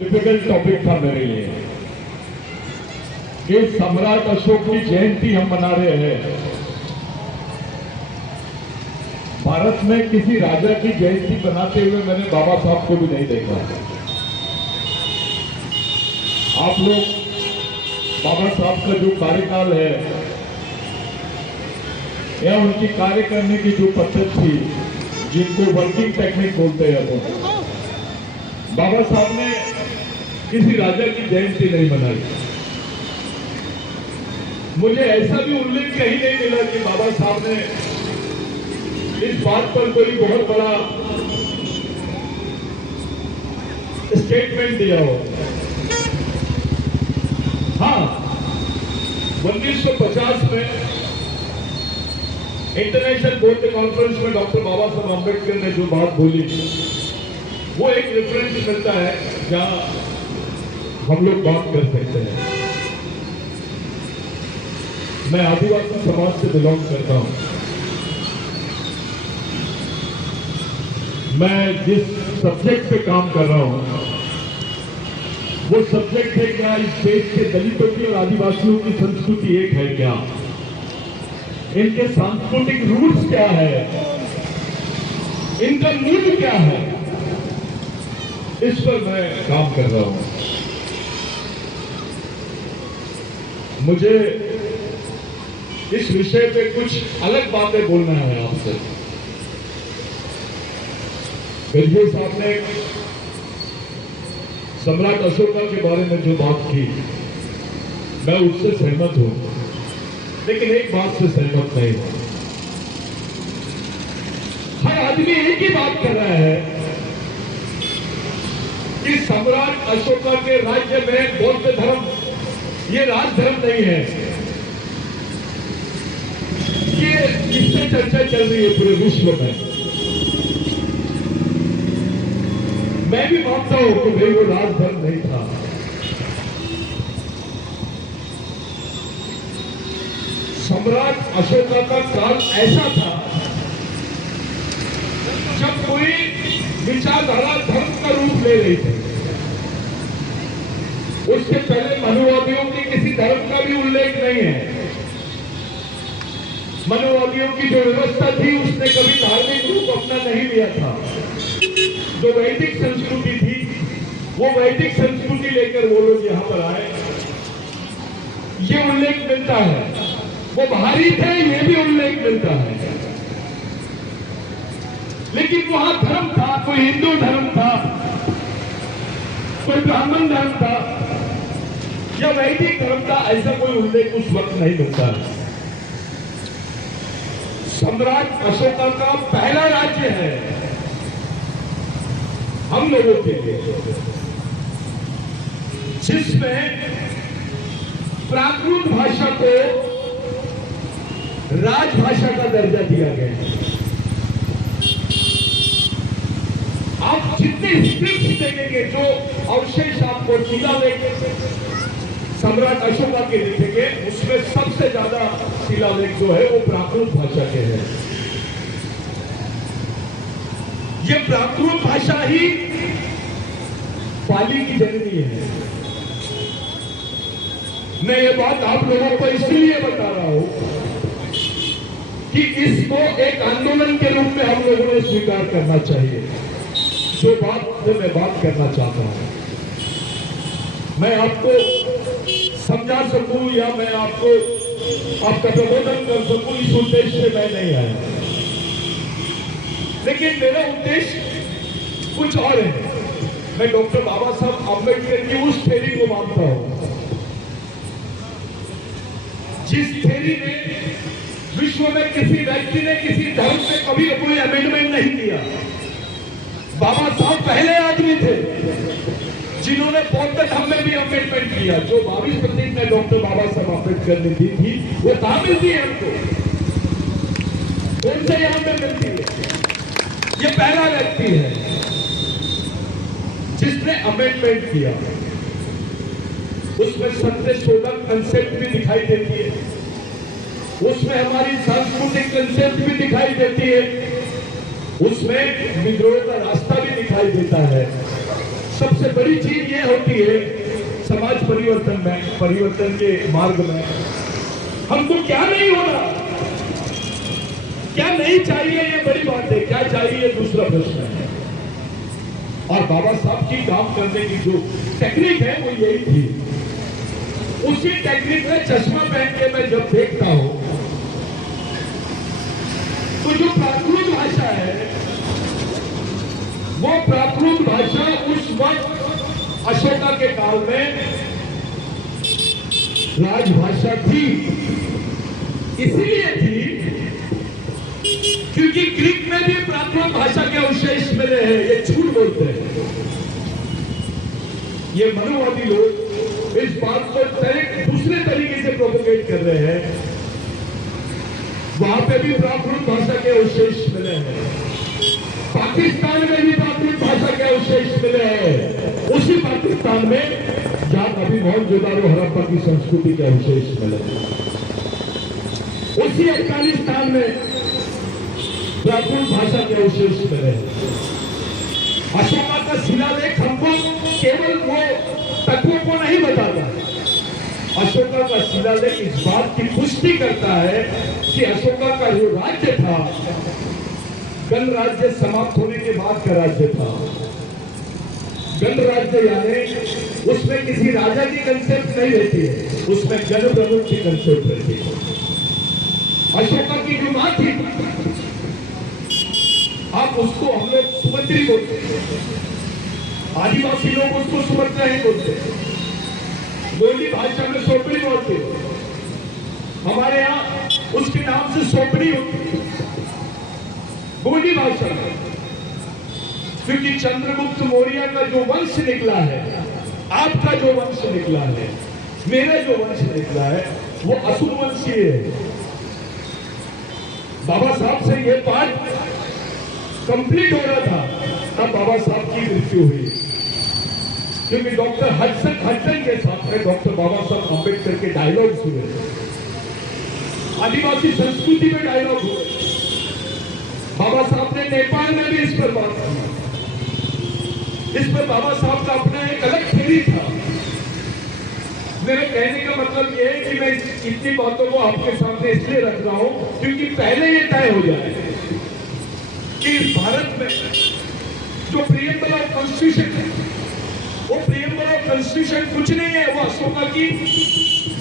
Difficult topic था मेरे लिए कि सम्राट अशोक की जयंती हम मना रहे हैं। भारत में किसी राजा की जयंती मनाते हुए मैंने बाबा साहब को भी नहीं देखा। आप लोग बाबा साहब का जो कार्यकाल है या उनकी कार्य करने की जो पद्धति थी, जिनको वर्किंग टेक्निक बोलते हैं, वो बाबा साहब ने किसी राजा की जयंती नहीं मनाई। मुझे ऐसा भी उल्लेख कहीं नहीं मिला कि बाबा साहब ने इस बात पर कोई बहुत बड़ा स्टेटमेंट दिया हो। हाँ, 1950 में इंटरनेशनल बोर्ड कॉन्फ्रेंस में डॉक्टर बाबा साहब अम्बेडकर ने जो बात बोली, वो एक रेफरेंस मिलता है जहां हम लोग बात कर सकते हैं। मैं आदिवासी समाज से बिलोंग करता हूं। मैं जिस सब्जेक्ट पे काम कर रहा हूं वो सब्जेक्ट है क्या इस देश के दलितों की और आदिवासियों की संस्कृति एक है क्या, इनके सांस्कृतिक रूट्स क्या है, इनका मूल क्या है, इस पर मैं काम कर रहा हूं। मुझे इस विषय पे कुछ अलग बातें बोलना है आपसे। गजबे साहब ने सम्राट अशोका के बारे में जो बात की, मैं उससे सहमत हूं, लेकिन एक बात से सहमत नहीं हूं। हर आदमी एक ही बात कर रहा है कि सम्राट अशोका के राज्य में बौद्ध धर्म ये राजधर्म नहीं है। ये इससे चर्चा चल रही है पूरे विश्व में। मैं भी मानता हूं कि भाई वो राजधर्म नहीं था। सम्राट अशोका का काल ऐसा था जब कोई विचारधारा धर्म का रूप ले रही थी। उसके पहले मनुवादियों की किसी धर्म का भी उल्लेख नहीं है। मनुवादियों की जो व्यवस्था थी उसने कभी धार्मिक रूप अपना नहीं लिया था। जो वैदिक संस्कृति थी वो वैदिक संस्कृति लेकर वो लोग यहां पर आए, ये उल्लेख मिलता है। वो बाहरी थे, ये भी उल्लेख मिलता है। लेकिन वहां धर्म था, कोई हिंदू धर्म था, कोई ब्राह्मण धर्म था या वैदिक धर्म का, ऐसा कोई उल्लेख उस वक्त नहीं मिलता है। सम्राट अशोका का पहला राज्य है हम लोगों के लिए जिसमें प्राकृत भाषा को राजभाषा का दर्जा दिया गया। आप जितने स्क्रिप्ट देखेंगे, जो अवशेष आपको शिलालेख सम्राट अशोका के लिखेंगे, उसमें सबसे ज्यादा शिलालेख जो है वो प्राकृत भाषा के हैं। ये प्राकृत भाषा ही पाली की जननी है। मैं ये बात आप लोगों को इसलिए बता रहा हूं कि इसको एक आंदोलन के रूप में हम लोगों ने स्वीकार करना चाहिए। जो बात से मैं बात करना चाहता हूं, मैं आपको समझा सकूं या मैं आपको आपका प्रबोधन कर सकूं, इस उद्देश्य से मैं नहीं आया। लेकिन मेरा उद्देश्य कुछ और है। मैं डॉक्टर बाबा साहब अम्बेडकर की उस थ्योरी को मानता हूं जिस थ्योरी ने विश्व में किसी व्यक्ति ने किसी धर्म में कभी कोई अमेंडमेंट नहीं किया। बाबा साहब पहले आदमी थे जिन्होंने बौद्ध धर्म में भी अमेंडमेंट किया। जो 22% में डॉक्टर बाबा साहब अम्बेडकर ने दी थी, वो कहां मिलती है हमको? कौन से यहां पे मिलती है? ये पहला व्यक्ति है जिसने अमेंडमेंट किया। उसमें 17-16 कंसेप्ट भी दिखाई देती है, उसमें हमारी सांस्कृतिक कंसेप्ट भी दिखाई देती है, उसमें विद्रोह का रास्ता भी दिखाई देता है। सबसे बड़ी चीज ये होती है समाज परिवर्तन में, परिवर्तन के मार्ग में हमको क्या नहीं हो रहा, क्या नहीं चाहिए, ये बड़ी बात है। क्या चाहिए ये दूसरा प्रश्न है। और बाबा साहब की काम करने की जो टेक्निक है वो यही थी। उसी टेक्निक में चश्मा पहन के मैं जब देखता हूं तो जो प्राकृत भाषा है वो प्राकृत भाषा उस वक्त अशोका के काल में राजभाषा थी। इसलिए थी क्योंकि ग्रीक में भी प्राकृत भाषा के अवशेष मिले हैं। ये झूठ बोलते हैं ये मनुवादी लोग, इस बात को दूसरे तरीके से प्रोपेगेट कर रहे हैं। वहां पे भी प्राकृत भाषा के अवशेष मिले हैं, पाकिस्तान में भी प्राकृत भाषा के अवशेष मिले हैं। उसी पाकिस्तान में जहां अभी मोहनजोदारो हड़प्पा की संस्कृति के अवशेष मिले, उसी अफगानिस्तान में प्राकृत भाषा के अवशेष मिले। अशोका का शिलालेख हमको केवल वो तत्वों को नहीं बताता, अशोका का शिलालेख इस बात की पुष्टि करता है कि अशोका का जो राज्य था गणराज्य समाप्त होने के बाद का राज्य था। गणराज्य यानी उसमें किसी राजा की कंसेप्ट नहीं रहती है, उसमें गण प्रमुख की कंसेप्ट रहती है। अशोका की जो मां थी आप उसको हम लोग सुभद्री बोलते हैं, आदिवासी लोग उसको सुभद्रा ही बोलते हैं, गोंडी भाषा में सोपड़ी बोलते हैं, हमारे यहाँ उसके नाम से सोपड़ी होती है गोंडी भाषा में। क्योंकि चंद्रगुप्त मौर्य का जो वंश निकला है, आपका जो वंश निकला है, मेरा जो वंश निकला है, वो असुर वंशीय है। बाबा साहब से ये पाठ कंप्लीट हो रहा था तब बाबा साहब की मृत्यु हुई। क्योंकि डॉक्टर हडसन के साथ में डॉक्टर बाबा साहब अम्बेडकर के डायलॉग्स हुए, आदिवासी संस्कृति में डायलॉग हुए। बाबा साहब ने नेपाल में भी इस पर बात की। इस पर बाबा साहब का अपना एक अलग थ्योरी था। मेरे कहने का मतलब यह है कि मैं इतनी बातों को आपके सामने इसलिए रख रहा हूं क्योंकि पहले ये तय हो जाए कि भारत में जो प्रियम्बल ऑफ कॉन्स्टिट्यूशन है, वो प्रियम्बल ऑफ कॉन्स्टिट्यूशन कुछ नहीं है, वो अशोका की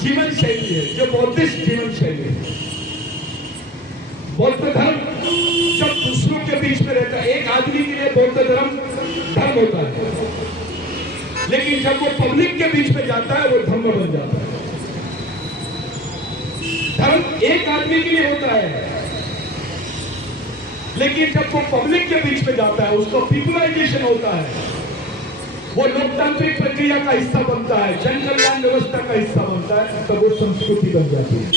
जीवन शैली है, जो बौद्धिस्ट जीवन शैली है। बौद्ध धर्म जब दूसरों के बीच में रहता है, एक आदमी के लिए बौद्ध धर्म होता है, लेकिन जब वो पब्लिक के बीच में जाता है वो धर्म बन जाता है। धर्म एक आदमी के लिए होता है, लेकिन जब वो पब्लिक के बीच में जाता है उसको पीपुलाइजेशन होता है, वो लोकतांत्रिक प्रक्रिया का हिस्सा बनता है, जन कल्याण व्यवस्था का हिस्सा बनता है, तब वो संस्कृति बन जाती है।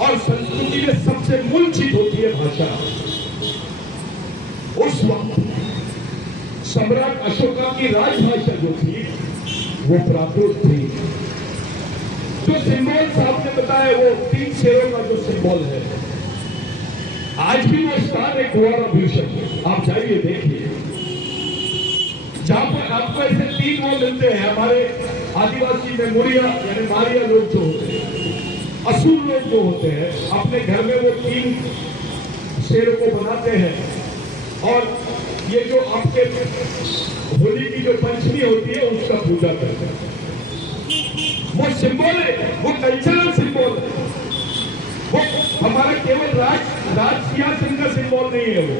और संस्कृति में सबसे मूल चीज होती है भाषा। उस वक्त सम्राट अशोका की राजभाषा जो थी वो प्राकृत थी। जो सिंबल साहब ने बताया वो 3 शेरों का जो सिंबल है, आज भी वो स्थान है कुंवारा भीषण। आप जाइए देखिए, जहां पर आपको ऐसे 3 वो मिलते हैं। हमारे आदिवासी में मुरिया यानी मारिया लोग जो होते हैं, असुर लोग जो होते हैं, अपने घर में वो 3 शेरों को बनाते हैं और ये जो आपके होली की जो पंचमी होती है उसका पूजा करते हैं। वो सिंबल है, वो कल्चरल सिंबल है, वो हमारा केवल राज सिंहासन का सिंबल नहीं है। वो